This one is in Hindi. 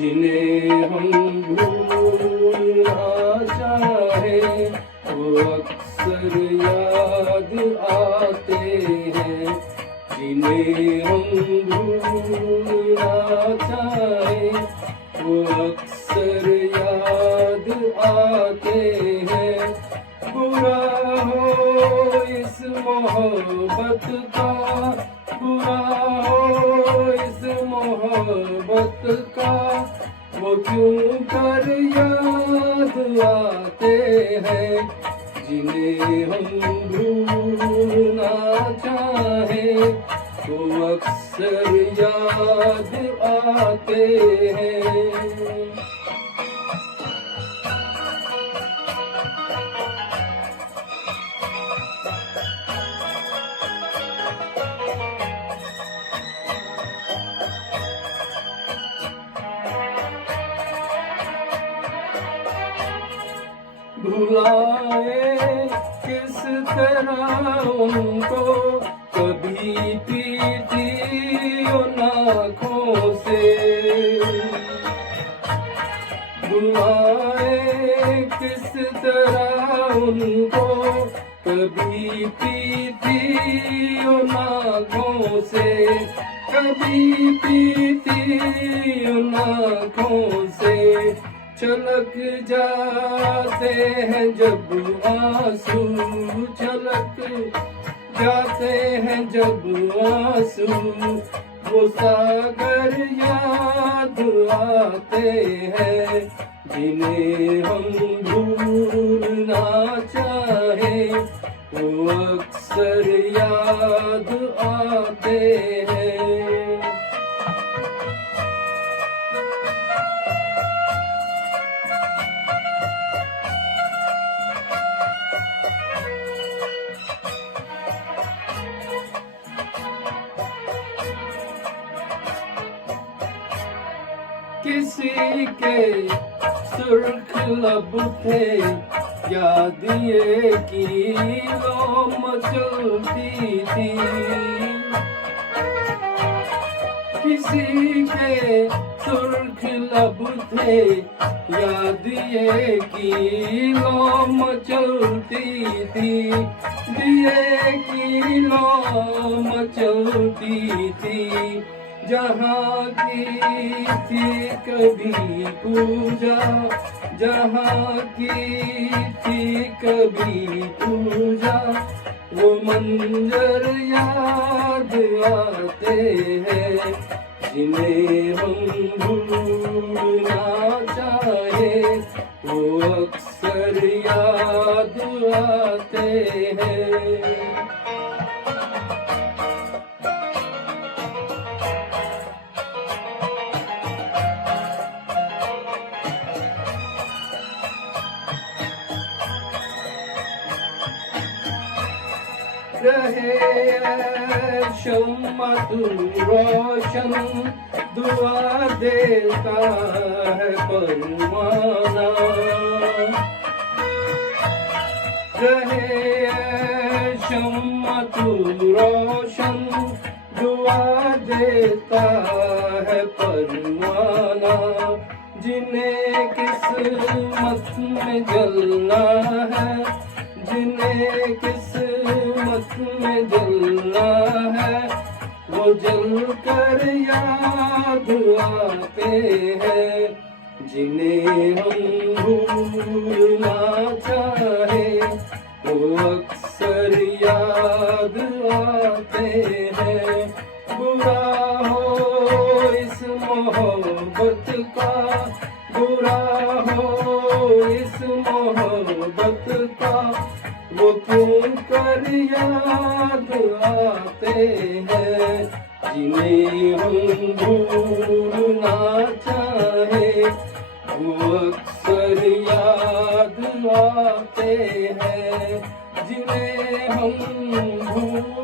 जिन्हें हम भूलना चाहे वो अक्सर याद आते हैं। जिन्हें हम भूलना चाहे वो अक्सर याद आते हैं। बुरा हो इस मोहब्बत का, बुरा हो इस मोहब्बत का, वो क्यों कर याद आते हैं। जिन्हें हम भूलना चाहे वो अक्सर याद आते हैं। भुलाए किस तरह उनको, कभी पीटी उन आँखों से। भुलाए किस तरह उनको, कभी पीटी उन आँखों से, कभी पीटी उन आँखों से। छलक जाते हैं जब आंसू, छलक जाते हैं जब आंसू, वो सागर याद आते हैं। जिन्हें हम भूलना चाहे वो अक्सर याद आते हैं। किसी के सुर्ख लब थे, याद ये की लो मचलती थी। किसी के सुर्ख लब थे, याद ये की लो मचलती थी। दिए की लो मचलती थी। जहाँ की थी कभी पूजा, जहाँ की थी कभी पूजा, वो मंजर याद आते हैं। जिन्हें हम भूलना चाहे वो अक्सर याद आते हैं। रहे शम्मा तू रोशन, दुआ देता है परवाना। रहे शम्मा तू रोशन, दुआ देता है परवाना। जिन्हें किस्मत में जलना है, जिन्हें किस्मत में जलना है, वो जल कर याद आते हैं। जिन्हें हम भूलना चाहे वो अक्सर याद आते हैं। बुरा हो इस मोहब्बत का, बुरा हो इस मोहब्बत का, वो क्यों कर याद आते हैं। जिन्हें हम भूलना चाहे वो अक्सर याद आते हैं। जिन्हें हम भूल